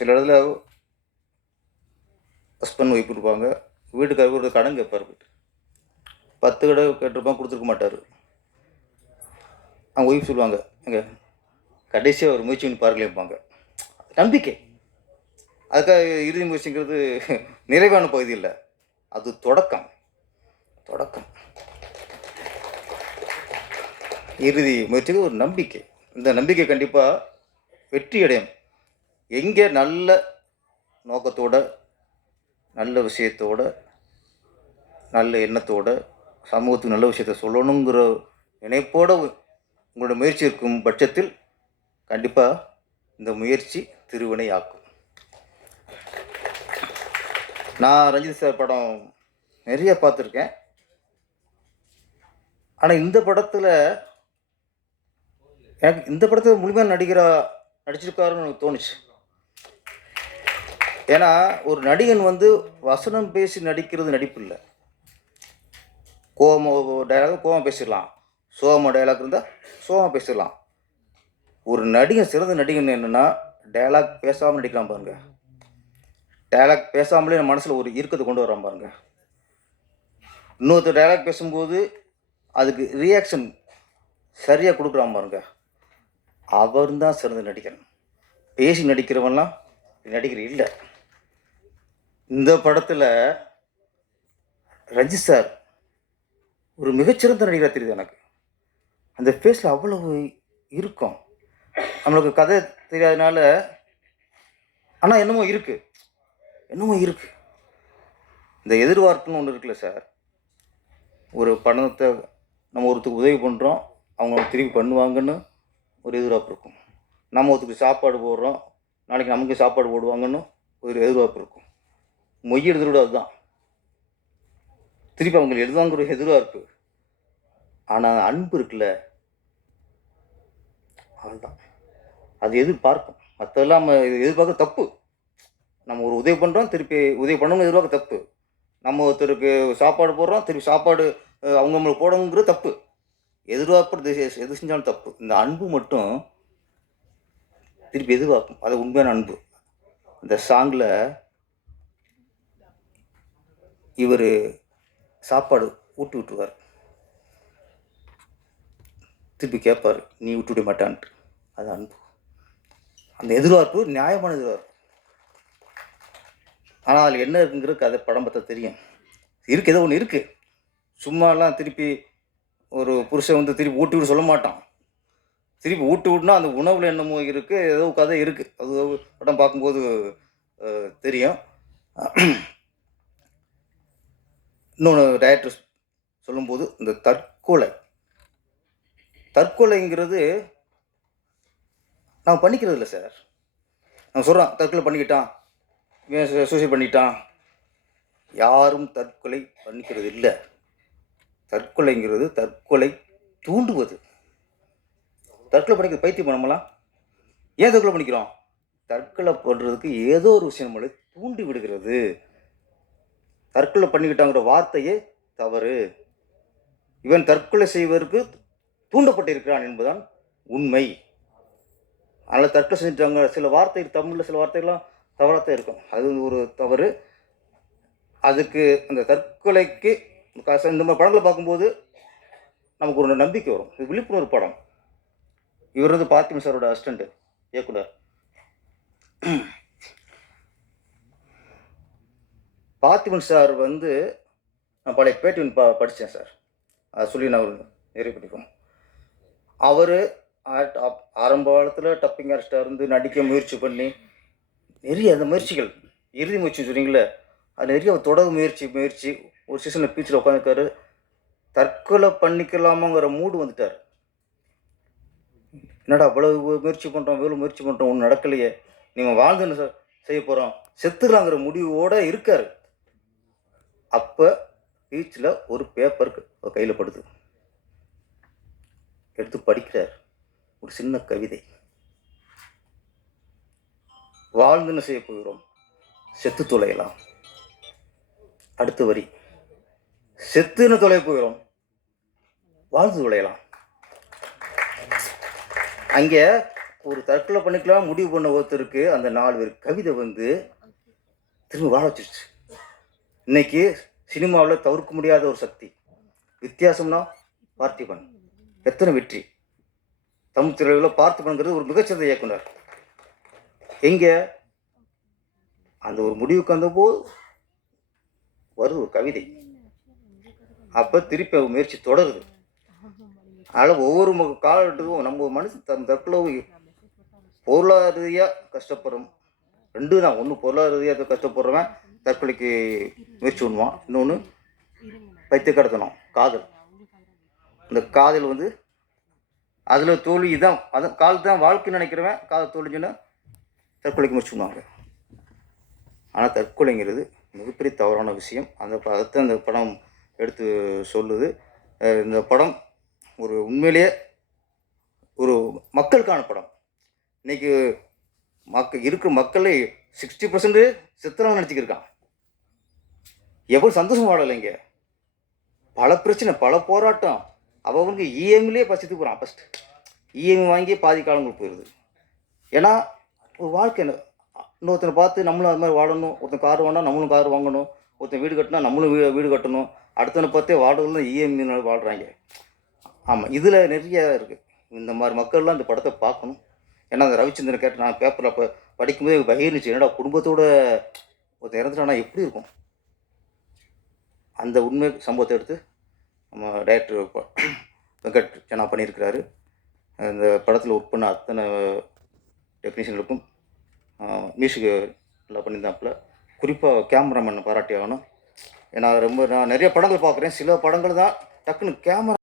சில இடத்துல husband wife இருப்பாங்க. வீட்டுக்காரர் ஒரு கடன் கேட்பார் போயிட்டு. பத்து கடை கேட்டிருப்பான் கொடுத்துருக்க மாட்டார். அவங்க ஒய்ஃப் சொல்லுவாங்க எங்க கடைசியாக ஒரு முயற்சி பண்ணி பாருங்களேப்பாங்க நம்பிக்கை. அதுக்காக இறுதி முயற்சிங்கிறது நிறைவான பகுதி இல்லை. அது தொடக்கம். தொடக்கம். இறுதி முயற்சிக்கு ஒரு நம்பிக்கை. இந்த நம்பிக்கை கண்டிப்பாக வெற்றி அடையும் எங்கே நல்ல நோக்கத்தோட நல்ல விஷயத்தோட நல்ல எண்ணத்தோட சமூகத்துக்கு நல்ல விஷயத்த சொல்லணுங்கிற நினைப்போடு உங்களோட முயற்சி இருக்கும் பட்சத்தில் கண்டிப்பாக இந்த முயற்சி திருவினை ஆக்கும். நான் ரஞ்சித் சார் படம் நிறைய பார்த்துருக்கேன். ஆனால் இந்த படத்தில் எனக்கு இந்த படத்தில் முழுமையாக நடிகரா நடிச்சிருக்காருன்னு எனக்கு தோணுச்சு. ஏன்னா ஒரு நடிகன் வந்து வசனம் பேசி நடிக்கிறது நடிப்பு இல்லை கோம டைலாக் கோவம் பேசிடலாம். சோம டைலாக் இருந்தால் சோமம் பேசிடலாம். ஒரு நடிகன் சிறந்த நடிகன் என்னென்னா டைலாக் பேசாமல் நடிக்கலாம் பாருங்க. டைலாக் பேசாமலே நம்ம மனசில் ஒரு இருக்கத்தை கொண்டு வரான் பாருங்க. இன்னொருத்தர் டைலாக் பேசும்போது அதுக்கு ரியாக்ஷன் சரியாக கொடுக்குறான் பாருங்க. அவர் தான் சிறந்த நடிகன். பேசி நடிக்கிறவன்லாம் நடிகர் இல்லை. இந்த படத்தில் ரஞ்சித் சார் ஒரு மிகச்சிறந்த நடிகராக தெரியுது எனக்கு. அந்த ஃபேஸில் அவ்வளவு இருக்கும். நம்மளுக்கு கதை தெரியாதனால ஆனால் என்னமோ இருக்கு. என்னமோ இருக்கு. இந்த எதிர்பார்ப்புன்னு ஒன்று இருக்குல்ல சார். ஒரு பணத்தை நம்ம ஒருத்தருக்கு உதவி பண்ணுறோம் அவங்க திருப்பி பண்ணுவாங்கன்னு ஒரு எதிர்பார்ப்பு இருக்கும். நம்ம ஒருத்தருக்கு சாப்பாடு போடுறோம். நாளைக்கு நமக்கு சாப்பாடு போடுவாங்கன்னு ஒரு எதிர்பார்ப்பு இருக்கும். மொய் எழுதுறோட அதுதான். திருப்பி அவங்க எழுதுவாங்கிற எதிராக எதிர்பார்ப்பு ஆனால் அன்பு இருக்குல்ல அதுதான். அது எதிர்பார்க்கும் மற்றெல்லாம் நம்ம எதிர்பார்க்க தப்பு. நம்ம ஒரு உதவி பண்ணுறோம் திருப்பி உதவி பண்ணவங்க எதிர்பார்க்க தப்பு. நம்ம ஒருத்தருக்கு சாப்பாடு போடுறோம் திருப்பி சாப்பாடு அவங்க நம்மளுக்கு போடணுங்கிறது தப்பு. எதிர்பார்ப்பு எது எது செஞ்சாலும் தப்பு. இந்த அன்பு மட்டும் திருப்பி எதிர்பார்க்கும். அது உண்மையான அன்பு. இந்த சாங்கில் இவர் சாப்பாடு ஊட்டி விட்டுருவார். திருப்பி கேட்பார் நீ விட்டு விட மாட்டான்ட்டு. அது அன்பு. அந்த எதிர்பார்ப்பு நியாயமான எதிர்பார்ப்பு. ஆனால் அதில் என்ன இருக்குங்கிற கதை படம் பார்த்தா தெரியும். இருக்குது ஏதோ ஒன்று இருக்குது சும்மாலாம் திருப்பி ஒரு புருஷன் வந்து திருப்பி ஊட்டி விட சொல்ல மாட்டான். திருப்பி ஊட்டி விட்டுனா அந்த உணவில் என்னமோ இருக்குது ஏதோ கதை இருக்குது அது படம் பார்க்கும்போது தெரியும். இன்னொன்று டயட்ரு சொல்லும்போது இந்த தற்கொலை. தற்கொலைங்கிறது நான் பண்ணிக்கிறது இல்லை சார் நான் சொல்கிறேன் தற்கொலை பண்ணிக்கிட்டான். சூசைட் பண்ணிட்டான். யாரும் தற்கொலை பண்ணிக்கிறது இல்லை தற்கொலைங்கிறது தற்கொலை தூண்டுவது. தற்கொலை பண்ணிக்கிறது பைத்தியம் பண்ணமெல்லாம் ஏன் தற்கொலை பண்ணிக்கிறோம்? தற்கொலை பண்ணுறதுக்கு ஏதோ ஒரு விஷயம் நம்மளை தூண்டி விடுகிறது. தற்கொலை பண்ணிக்கிட்டாங்கிற வார்த்தையே தவறு. இவன் தற்கொலை செய்வதற்கு தூண்டப்பட்டிருக்கிறான் என்பதுதான் உண்மை. அதனால் தற்கொலை செஞ்சிட்டாங்க சில வார்த்தை தமிழில் சில வார்த்தைகள்லாம் தவறாக தான் இருக்கும். அது ஒரு தவறு. அதுக்கு அந்த தற்கொலைக்கு இந்த மாதிரி படங்களை பார்க்கும்போது நமக்கு ஒரு நம்பிக்கை வரும். இது விழிப்புணர்வு படம். இவர் வந்து பார்த்திபன் சாரோட அசிஸ்டண்ட் இயக்குனர். பார்த்திபன் சார் வந்து நான் பழைய பேட்டி ஒன்று ப படித்தேன் சார். அதை சொல்லி நான் நிறைய பிடிக்கும் அவர் ஆரம்ப காலத்தில் டப்பிங் ஆர்டிஸ்டாக இருந்து நடிக்க முயற்சி பண்ணி நிறைய அந்த முயற்சிகள் இறுதி முயற்சி சொன்னீங்களே அது நிறைய தொடர் முயற்சி முயற்சி ஒரு சீசனில் பீச்சில் உட்காந்துருக்காரு தற்கொலை பண்ணிக்கலாமாங்கிற மூடு வந்துட்டார். என்னடா அவ்வளவு முயற்சி பண்ணுறோம் இவ்வளோ முயற்சி பண்ணுறோம் ஒன்றும் நடக்கலையே. நீங்கள் வாழ்ந்து என்ன சார் செய்ய போகிறோம் செத்துக்கலாங்கிற முடிவோடு இருக்கார். அப்போ பீச்சில் ஒரு பேப்பர் கையில் படுது. எடுத்து படிக்கிறார். ஒரு சின்ன கவிதை. வாழ்ந்து செய்ய போகிறோம்? செத்து தொலையலாம். அடுத்த வரி. செத்துன்னு தொலைய போகிறோம்? வாழ்ந்து தொலையலாம். அங்கே ஒரு தற்கொலை பண்ணிக்கலாம் முடிவு பண்ண ஒருத்தருக்கு அந்த நாலு பேர் கவிதை வந்து திரும்ப வாழ வச்சிருச்சு. இன்னைக்கு சினிமாவில் தவிர்க்க முடியாத ஒரு சக்தி. வித்தியாசம்னா பார்த்திபன். எத்தனை வெற்றி. தமிழ் திரையில் பார்த்திபனுங்கிறது ஒரு மிகச்சிறந்த இயக்குனர். எங்கே? அந்த ஒரு முடிவுக்கு வந்தபோது வருது ஒரு கவிதை. அப்போ திருப்பி முயற்சி தொடருது. அதனால் ஒவ்வொரு ம- காலகட்டத்துக்கும் நம்ம மனுஷன் தன் தற்கொலை பொருளாதார ரீதியாக கஷ்டப்படுறோம். ரெண்டு தான். ஒன்று பொருளாதார ரீதியாக கஷ்டப்படுறவன் தற்கொலைக்கு முயற்சி பண்ணுவான். இன்னொன்று பைத்திய கடத்தணும். காதல். இந்த காதல் வந்து அதில் தோல்வி இதான். அதான் கால் தான் வாழ்க்கை நினைக்கிறவன் காதல் தோல்விச்சுன்னா தற்கொலைக்கு முயற்சி பண்ணுவாங்க. ஆனால் தற்கொலைங்கிறது மிகப்பெரிய தவறான விஷயம். அந்த படத்தை அந்த படம் எடுத்து சொல்லுது. இந்த படம் ஒரு உண்மையிலேயே ஒரு மக்களுக்கான படம். இன்னைக்கு மக்க இருக்கிற மக்களே சிக்ஸ்டி பர்சன்ட் சித்திரம் நினச்சிக்கிருக்கான் எவ்வளோ சந்தோஷம் வாழலைங்க பல பிரச்சனை பல போராட்டம். அவனுக்கு இஎம்ஐலே பசித்து போகிறான் ஃபஸ்ட்டு இஎம்ஐ வாங்கி பாதி காலங்களுக்கு போயிடுது ஏன்னா ஒரு வாழ்க்கை என்ன? இன்னொருத்தனை பார்த்து நம்மளும் அது மாதிரி வாழணும். ஒருத்தன் கார் வாங்கினா நம்மளும் கார் வாங்கணும். ஒருத்தன் வீடு கட்டினா நம்மளும் வீடு வீடு கட்டணும். அடுத்தவனை பார்த்தே வாடகைலாம் இஎம்ஐ வாழ்கிறாங்க ஆமாம் இதில் நிறைய இருக்குது இந்த மாதிரி மக்கள்லாம் இந்த படத்தை பார்க்கணும். ஏன்னா அந்த ரவிச்சந்திரன் கேட்டு நான் பேப்பரில் அப்போ படிக்கும்போது எனக்கு இருந்துச்சு என்னடா குடும்பத்தோட ஒருத்தன் இறந்துட்டானா? எப்படி இருக்கும்? அந்த உண்மை சம்பவத்தை எடுத்து நம்ம டைரக்டர் வெங்கட் ஜனா பண்ணியிருக்கிறாரு. இந்த படத்தில் ஒர்க் பண்ண அத்தனை டெக்னீஷியனுக்கும் மியூசிக் நல்லா பண்ணியிருந்தாப்புல. குறிப்பாக கேமராமேன் பாராட்டி ஆகணும் ஏன்னா ரொம்ப நான் நிறைய படங்கள் பார்க்குறேன். சில படங்கள் தான் டக்குன்னு கேமரா